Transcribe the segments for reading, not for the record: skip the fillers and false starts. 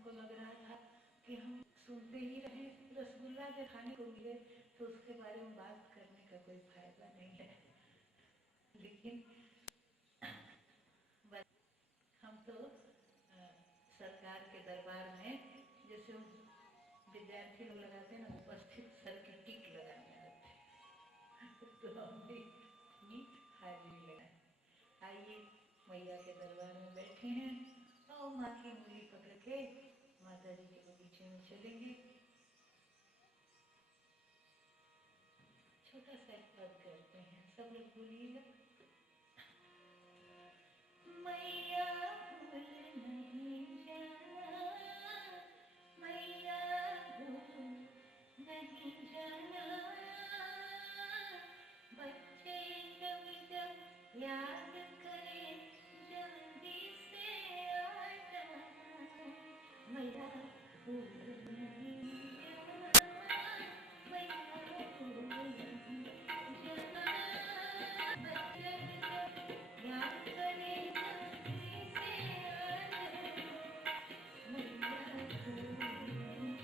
हमको लग रहा था कि हम सुनते ही रहे, रसगुल्ला जब खाने को मिले तो उसके बारे में बात करने का कोई फायदा नहीं है। लेकिन हम तो सरकार के दरबार में जैसे विद्यार्थी लोग लगाते हैं ना, उपस्थित सर की टिक लगाने लगते तो हम भी अपनी हाजिरी लगाए। आइए मैया के दरबार में बैठे हैं और माँ की उंगली पकड़ के माता जी के बगीचे में चलेंगे। छोटा सा एक पद करते हैं, सब लोग बोलिएगा। मैया भूल नहीं जाना, मैया भूल नहीं जाना, बच्चे जब जब याद करें जल्दी से आ जाना, मैया भूल नहीं जाना, मैया भूल नहीं जाना, बच्चे जब याद करें जल्दी से आ जाना, मैया भूल नहीं जाना।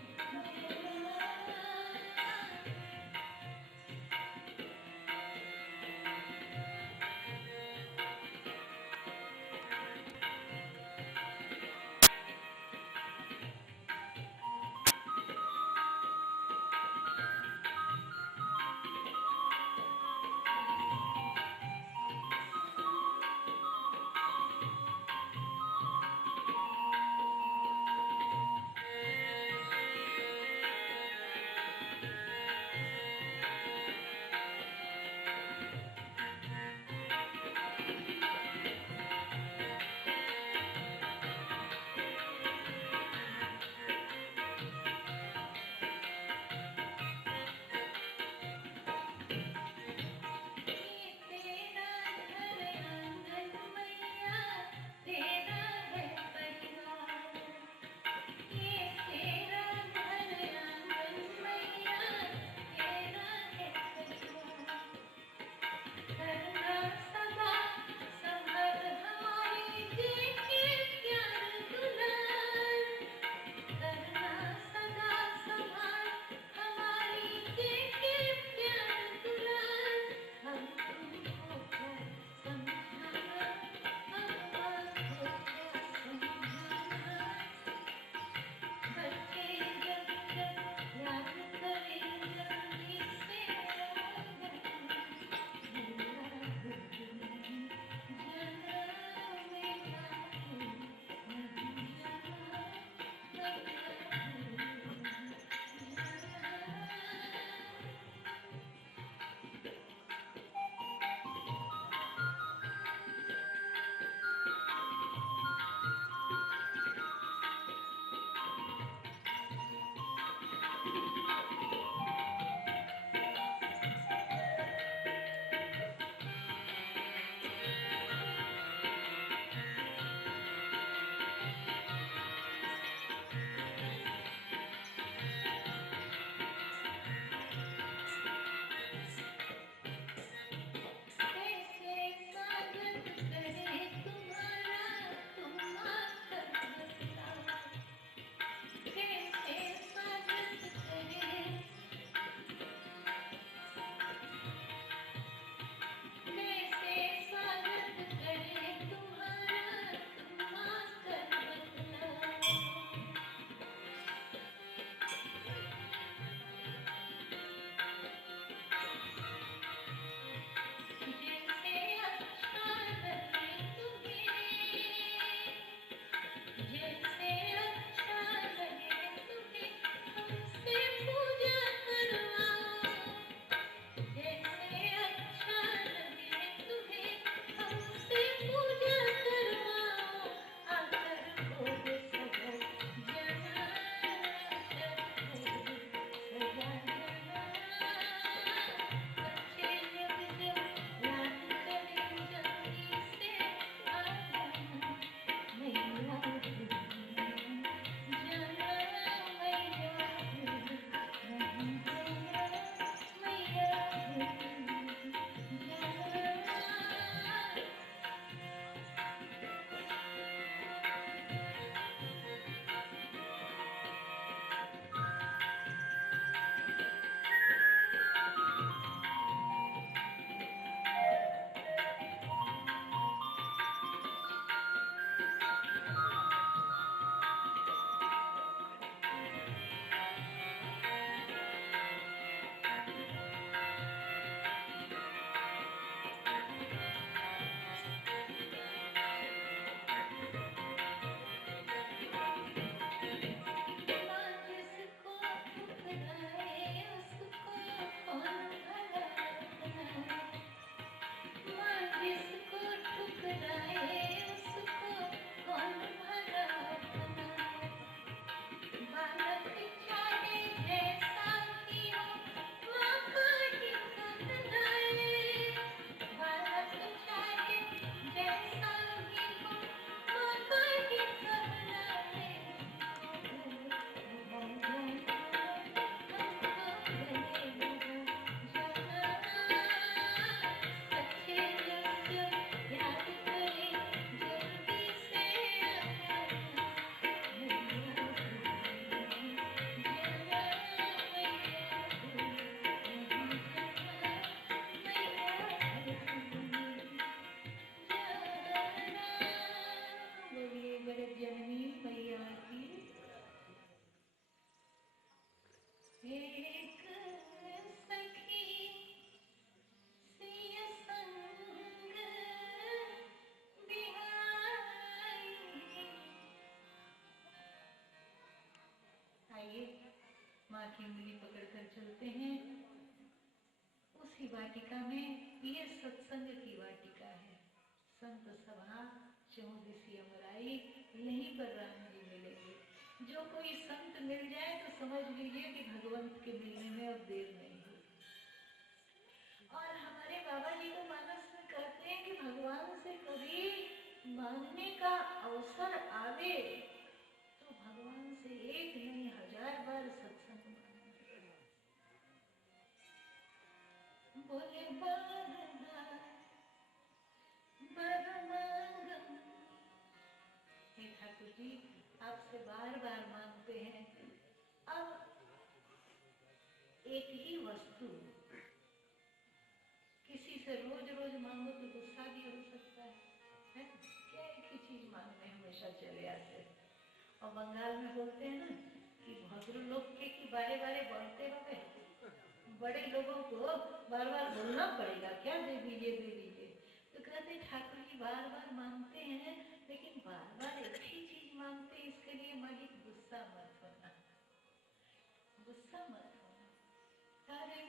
जगत जननी मैया की। एक सखी सिय संग बिहाई। आइए माँ की उंगली पकड़कर चलते हैं उसी वाटिका में। ये सत्संग की वाटिका है। संत सभा चौदिसी अमराई, यहीं पर राम जी मिलेंगे। जो कोई संत मिल जाए तो समझ लीजिए कि भगवंत के मिलने में अब देर नहीं हो। और हमारे बाबा जी तो मानस में कहते हैं कि भगवान से कभी मांगने का अवसर आवे तो भगवान से एक नहीं 1000 बार सत्संग मांगना। बोले हे ठाकुर जी, आपसे बार बार मांगते हैं। अब एक ही वस्तु किसी से रोज रोज मांगो तो गुस्सा भी हो सकता है? क्या एक ही चीज मांगने हमेशा चले आते हैं। और बंगाल में बोलते हैं ना कि भद्र लोग के की बारे बारे बोलते रहे, बड़े लोगों को बार बार बोलना पड़ेगा, क्या दे दीजिए दे दीजिए। तो कहते ठाकुर जी बार बार मांगते हैं, लेकिन बार बार एक ही चीज मांगते हैं, इसके लिए मालिक गुस्सा मत होना, गुस्सा मत होना। अरे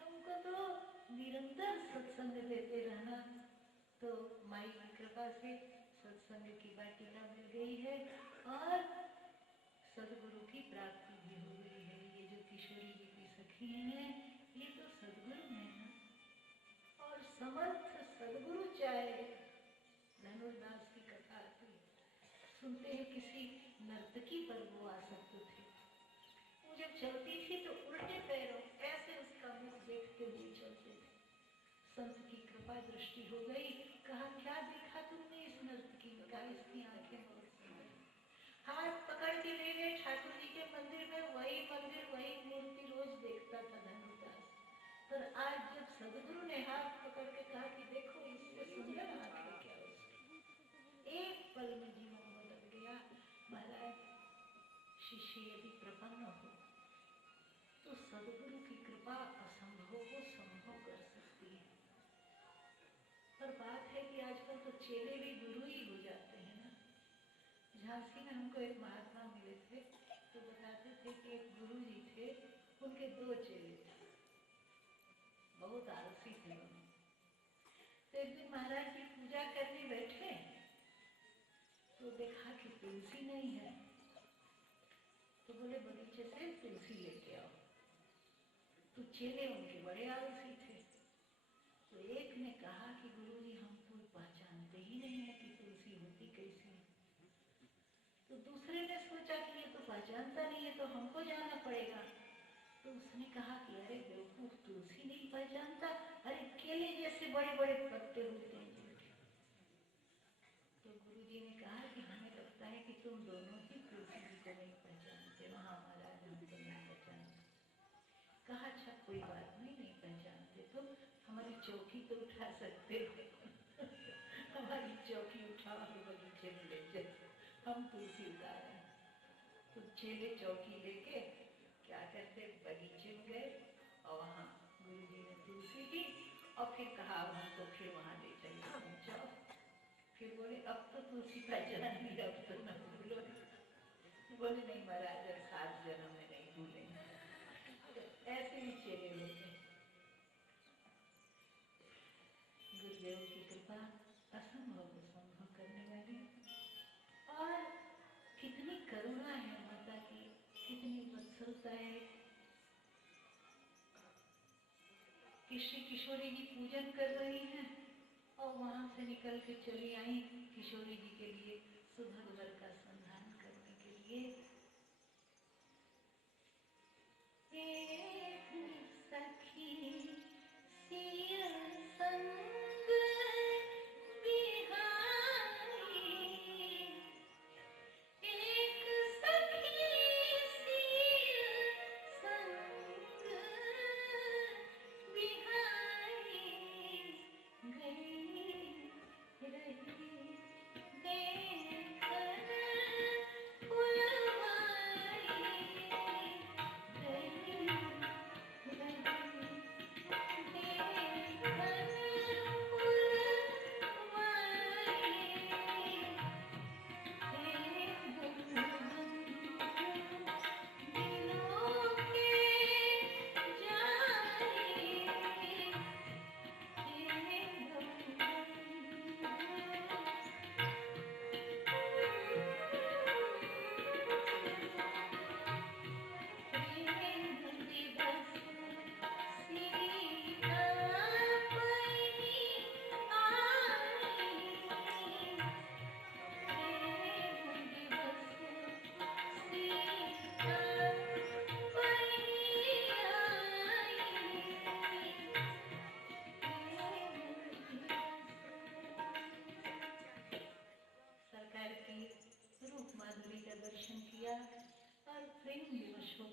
हमको तो निरंतर सत्संग देते रहना। तो माई की कृपा से सत्संग की वाटिका मिल गई है और सदगुरु की प्राप्ति भी हो गई है। ये जो किशोरी जी की सखी हैं, ये तो सदगुरु है ना। और समर्थ सदगुरु चाहे, धनुर्दास की कथा आती है, सुनते हैं किसी नर्तकी पर वो आसक्त थे। वो जब चलती थी तो उल्टे पैरों ऐसे उसका मुख देखते हुए चलते थे। संत की कृपा दृष्टि हो गई। कहा क्या देखा तुमने इस नर्तकी में? कहा इसकी आंखें बहुत सुंदर। हाथ पकड़ के ले गए ठाकुर जी के मंदिर में। वही मूर्ति रोज देखता था धनुर्दास। पर आज जब सदगुरु ने हाथ पकड़ के कहा कि देखो इससे सुंदर आंखें क्या उसकी, एक पल में जीवन बदल गया। महाराज शिष्य यदि प्रपन्न हो तो सदगुरु की कृपा असंभव को संभव कर सकती है। पर बात है कि आजकल तो चेले भी गुरु ही हो जाते हैं ना। झांसी में हमको एक महात्मा मिले थे तो बताते थे कि एक गुरु जी थे, उनके 2 चेले थे, बहुत आलसी थे दोनों। तो एक दिन महाराज जी पूजा करने बैठे तो देखा कि तुलसी नहीं है, तो बोले बगीचे से तुलसी लेके आओ। तो चेले उनके बड़े आलसी थे। तो एक ने कहा कि गुरुजी हम तो पहचानते ही नहीं है कि तुलसी होती कैसी है। तो दूसरे ने सोचा कि ये तो पहचानता नहीं है तो हमको जाना पड़ेगा। तो उसने कहा कि अरे बेवकूफ, तुलसी नहीं पहचानता? अरे केले जैसे बड़े बड़े पत्ते होते हैं। तो गुरुजी ने कहा कि हमें लगता है कि तुम दोनों ही तुलसी जी को नहीं पहचानते। वहाँ महाराज हम तो नहीं पहचानते। कहा अच्छा कोई बात नहीं पहचानते तो हमारी चौकी तो उठा सकते हो। हमारी चौकी उठाओ, हमें बगीचे में ले जाओ, हम तुलसी उतारे। तो चेले चौकी लेके क्या करते, बगीचे में गए और वहाँ गुरुजी ने तुलसी दी और फिर कहा अब हमको फिर वहाँ ले चलिए, हम जाओ। फिर बोले अब तो तुलसी पहचान लिया, अब तो न भूलो। बोले नहीं महाराज, अब 7 जन्म में नहीं भूलेंगे। ऐसे ही चेले होते हैं। गुरुदेव की कृपा असंभव को संभव करने वाली। और कितनी करुणा है माता की, कितनी वत्सलता है कि श्री किशोरी जी पूजन कर रही हैं और वहां से निकल के चली आई किशोरी जी के लिए सुभग वर का संधान करने के लिए।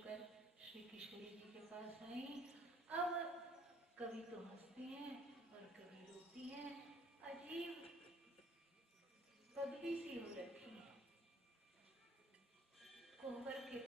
होकर श्री किशोरी जी के पास आई। अब कभी तो हंसती हैं और कभी रोती हैं, अजीब पगली सी हो रखी है। कोहबर के